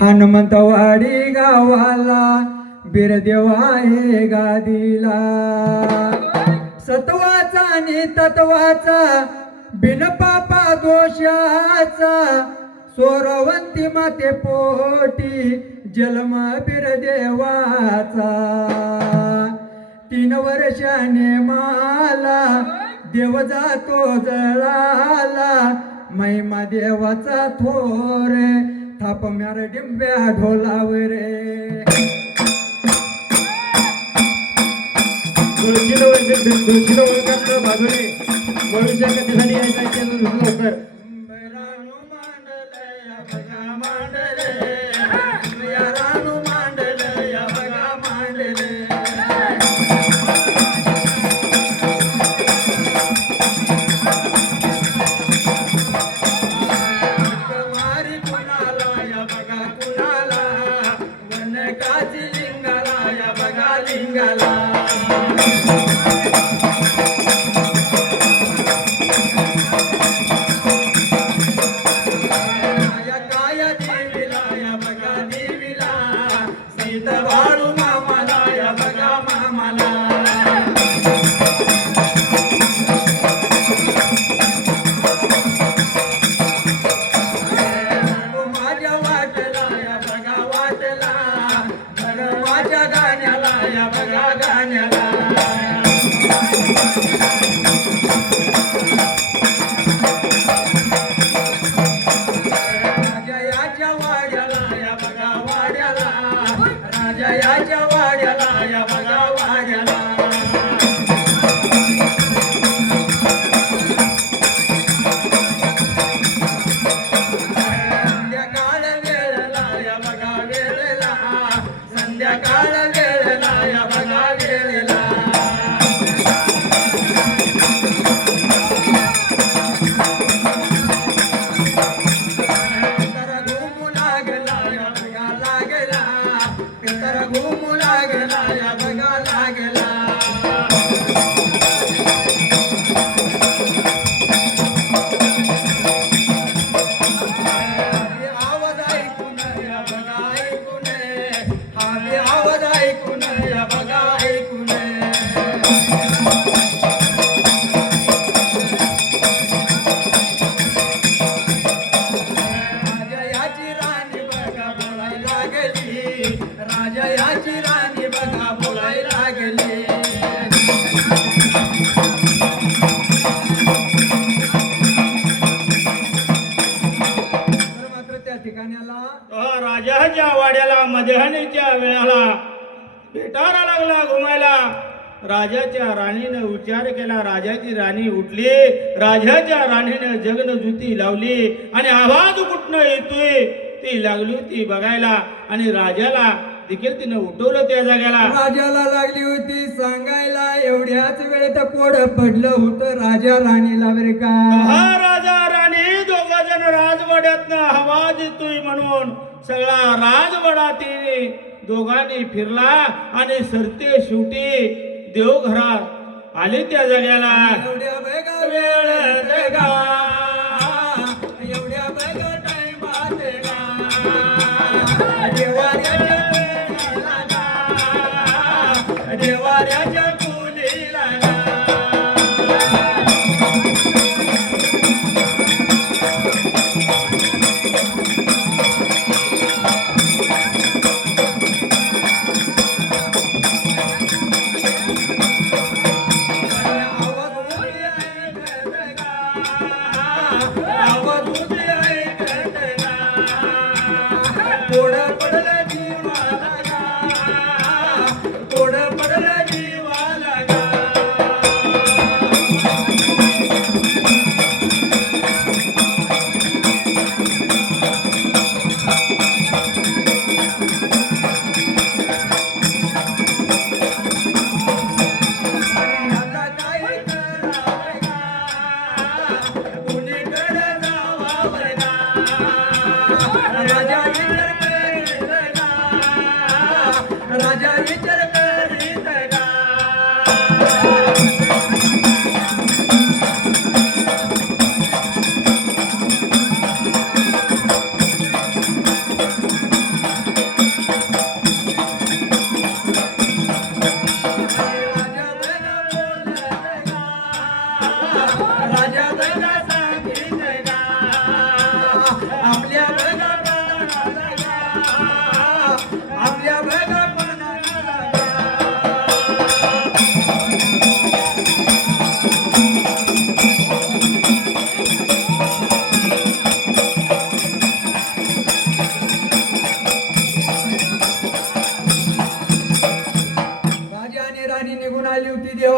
हनुमंतवाडी गावाला बिरदेवा आहे गादीला. सत्वाचा आणि तत्वाचा बिन पापा दोषाचा सोरवंती माते पोटी जन्म बिरदेवाचा. 3 वर्षाने मला देव जातो जळाला महिमा देवाचा थोर थाप म्यार डिंब्या ढोलावर रे. तुळशीला ओळखात बाजूने भविष्य कधीसाठी यायचं लवकर. राजाच्या वाड्याला मध्यान्हीच्या वेळाला भेटायला लागला घुमायला. राजाच्या राणीने उच्चार केला. राजाची राणी उठली. राजाच्या राणीने जगनजुती लावली आणि आवाज कुठनं येतोय ती लागली होती बघायला. आणि राजाला देखील तिने उठवलं त्या जाग्याला. राजाला लागली होती सांगायला. एवढ्याच वेळेत पोड पडलं होतं राजा राणीला बरे का. हा राजा राणी दोघ जण राजवाड्यातनं आवाज येतोय म्हणून सगळा राजवाडा ती दोघांनी फिरला आणि सरते शेवटी देवघरात आले त्या जाग्याला. एवढ्या बेगा वेळ जगा एवढ्या बेगा टाइम देवाऱ्याच्या देवाऱ्याच्या कुलीला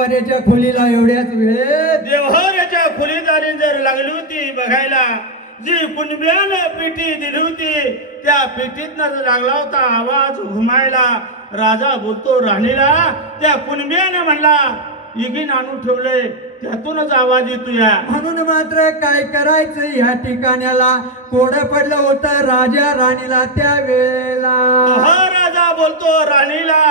देव्हाऱ्याच्या खोलीला एवढ्याच वेळेत देव्हाऱ्याच्या खोलीदारी जर लागली होती बघायला, जी कुणब्यानं पेटी दिली होती त्या पेटीतनं जर लागला होता आवाज घुमायला. राजा बोलतो राणीला, त्या कुणब्यानं म्हणला इगीन आणून ठेवले त्यातूनच आवाज येतो या. म्हणून मात्र काय करायचं या ठिकाण्याला कोडं पडलं होतं राजा राणीला त्या वेळेला. हा राजा बोलतो राणीला,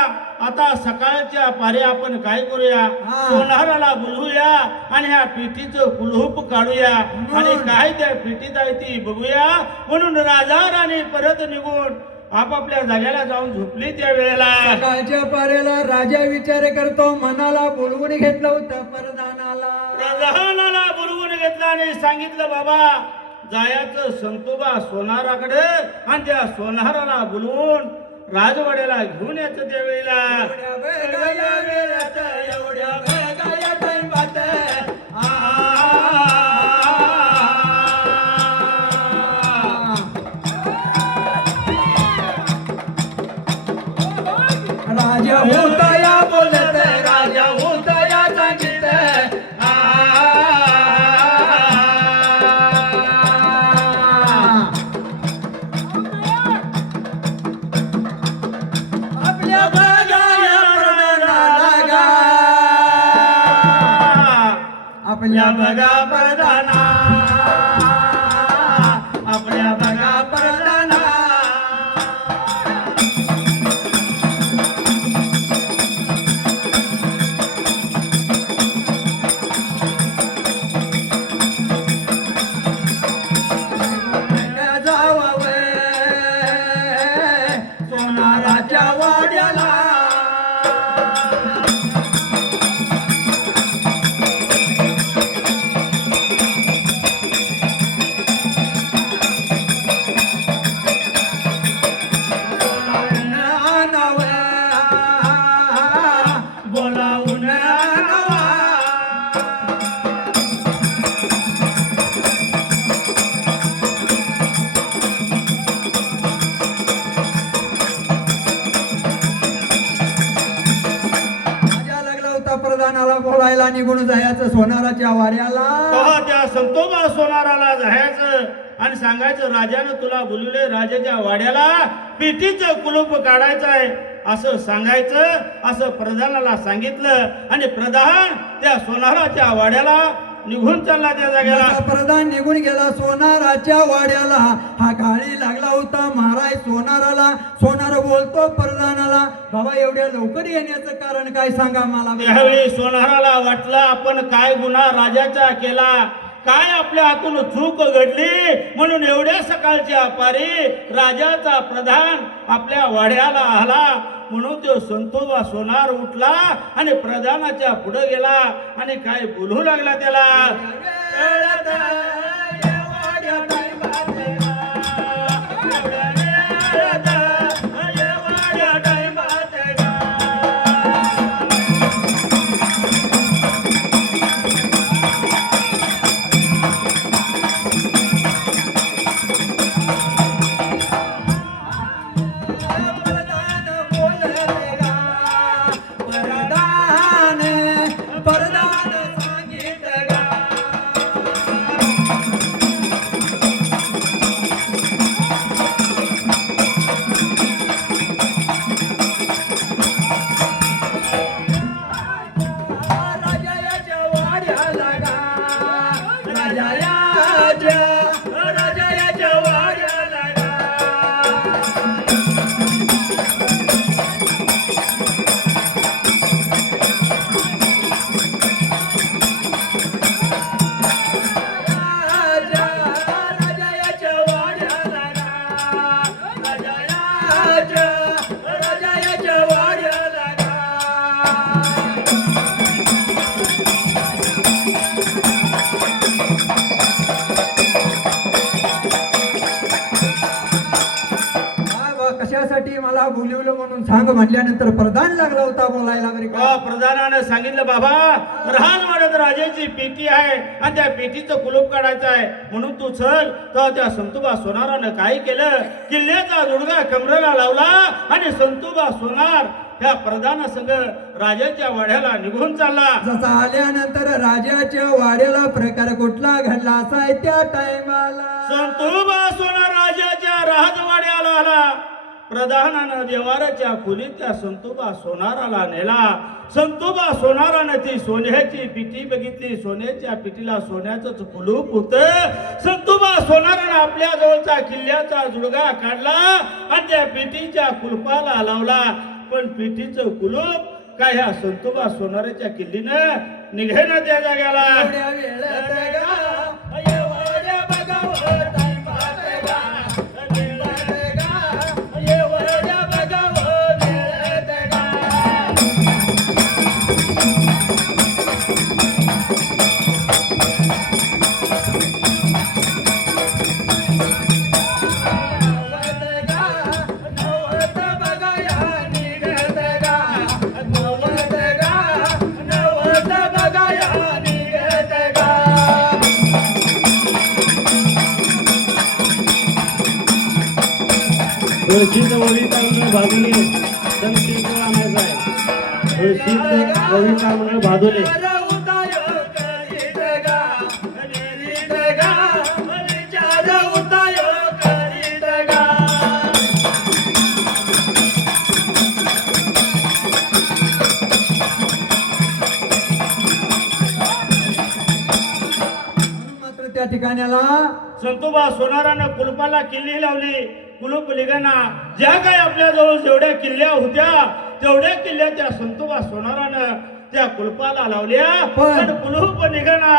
आता सकाळच्या पारी आपण काय करूया, हा. सोनाराला बोलवूया आणि ह्या पेटीचं कुलूप काढूया आणि काय त्या पेटीत आहे ती बघूया. म्हणून राजा राणी परत निघून आपापल्या जाग्याला जाऊन झोपली. त्या वेळेला सकाळच्या पाऱ्याला राजा विचार करतो, मनाला बोलवून घेतलं होतं प्रधानाला. प्रधानाला बोलवून घेतलं आणि सांगितलं बाबा जायचं संतोबा सोनाराकडे आणि त्या सोनाराला बोलवून राजवाड्याला घेऊन यायचं. त्यावेळेला एवढ्या वेगाया वेळात, एवढ्या वेगाया टाइमात, राजा होता या बोलत, राजा होता या सांगित, आपल्या बघाया प्रधानाला गा, आपल्या बघा प्रधाना, आपल्या बघा प्रधाना. सोनाराच्या वाड्याला बोलावून आणावा. राजा लागला होता प्रधानाला बोलायला, निघून जायचं सोनाराच्या वाड्याला. तेव्हा त्या संतोबा सोनाराला जायचं आणि सांगायचं राजानं तुला बोलवले राजाच्या वाड्याला, पेटीचं कुलूप काढायचं आहे असं सांगायचं. असं प्रधानाला सांगितलं आणि प्रधान त्या सोनाराच्या वाड्याला निघून चालला. त्या जागेला आता प्रधान निघून गेला सोनाराच्या वाड्याला. हा गाळी लागला होता माराय सोनाराला. सोनार बोलतो प्रधानाला, बाबा एवढ्या लवकर येण्याचं कारण काय सांगा मला. त्यावेळी सोनाराला वाटलं आपण काय गुन्हा राजाचा केला, काय आपल्या हातून चूक घडली, म्हणून एवढ्या सकाळच्या पारी राजाचा प्रधान आपल्या वाड्याला आला. म्हणून तो संतोबा सोनार उठला आणि प्रधानाच्या पुढे गेला आणि काय बोलू लागला त्याला. कशासाठी मला बोलवलं म्हणून सांग म्हटल्यानंतर प्रधान लागला होता बोलायला. बरे का प्रधानानं सांगितलं बाबा राजवाड्यात राजाची पेटी आहे आणि त्या पेटीचं कुलूप काढायचं आहे म्हणून तू चल. तर त्या संतोबा सोनारानं काय केलं, किल्ल्याचा जुडगा कमरेला लावला आणि संतोबा सोनार ह्या प्रधानासंग राजाच्या वाड्याला निघून चालला. जसा आल्यानंतर राजाच्या वाड्याला प्रकार कुठला घडला असाय त्या टायमाला संतोबा सोनार राजाच्या राजवाड्याला आला. प्रधानानं देवाराच्या खोलीत त्या संतोबा सोनाराला नेला. संतोबा सोनारानं ती सोन्याची पिटी बघितली. सोन्याच्या पिटीला सोन्याचंच कुलूप होतं. संतोबा सोनारानं आपल्या जवळचा किल्ल्याचा जुडगा काढला आणि त्या पिटीच्या कुलपाला लावला. पण पिटीचं कुलूप काय ह्या संतोबा सोनाराच्या किल्लीनं निघेना त्या जाग्याला. एवढ्या वेळात गा, एवढ्या बघावं टाइमात गा, वेळात गा, एवढ्या बघावं वेळात गा. नवत गा, नवत बघाया निघत गा, नवत गा, नवत बघाया निघत गा. तुळशीच ओळी काढून बाजूने संगीत आणायचं आहे. तुळशीच ओळी काढून बाजूने उदय करीत गा, करीत गा, विचार उदय करीत गा. मात्र त्या ठिकाणाला संतोबा सोनारानं कुलपाला किल्ली लावली. कुलूप लिगाना ज्या काही आपल्या जवळ जेवढ्या किल्ल्या होत्या तेवढ्या किल्ल्या त्या संतोबा सोनारानं त्या कुलपाला लावल्या. पण कुलूप निघाना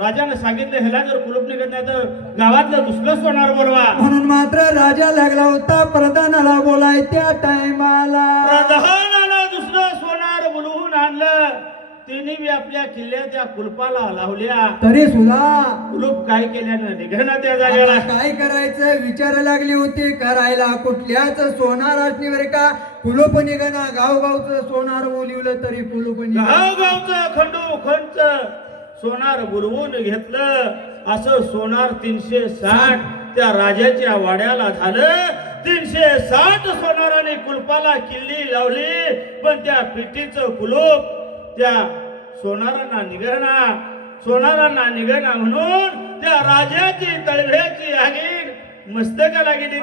राजानं सांगितलं ह्याला जर कुलूप निघत नाही तर गावातलं दुसरं सोनार बोलवा. म्हणून मात्र राजा लागला होता प्रधानाला बोलाय त्या टायमाला. प्रधानानं दुसरं सोनार बोलवून आणलं. तिने बी आपल्या किल्ल्याच्या कुलपाला लावल्या. तरी सुद्धा कुलूप काय केल्यानं निघेना त्या जागेला. आता काय करायचं विचार लागली होती करायला. कुठल्याच सोनार असली बरे का कुलूप निघणा. गावगावचं सोनार बोलिवलं तरी कुलूप निघणं. गावगावचं खंडोखंडच सोनार बोलवून घेतलं. असं सोनार 360 त्या राजाच्या वाड्याला झालं. 360 सोनाराने कुलपाला किल्ली लावली. पण त्या पिटीचं कुलूप त्या सोनारांना निघणा म्हणून त्या राजाची तळव्याची आगीन मस्तकाला गेली.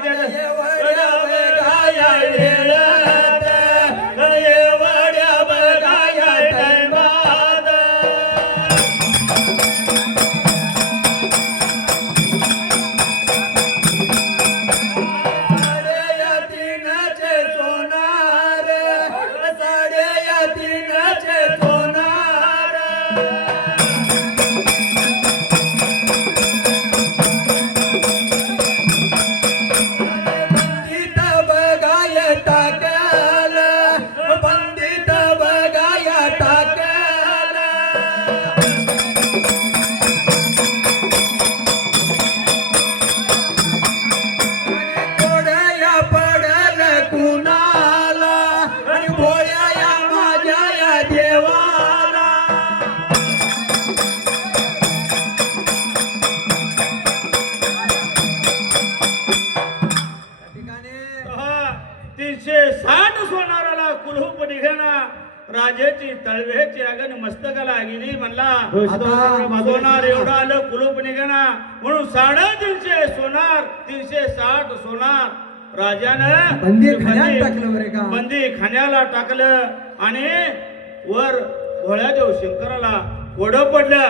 पंडित बघाया टाकल. कोड्या पडल कुणाला आणि भोळ्या माझ्या या देवाला. ठिकाणी 360 सोनाराला कुलूप निघणा. राजाची तळव्याची आगन मस्तकाला गेली. म्हणला सोनार एवढं आलं कुलूप निघणा म्हणून 350 सोनार 360 सोनार राजानं बंदी खाण्यात टाकलं बरे का. बंदी खाण्याला टाकलं आणि वर भोळ्यादेव शंकराला कोडं पडलं.